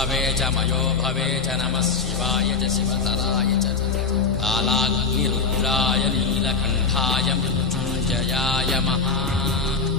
भवे च मयो भवे च नमः शिवाय च शिवतराय च कालाग्निरुद्राय नीलकण्ठाय मृत्युञ्जयाय महादेवाय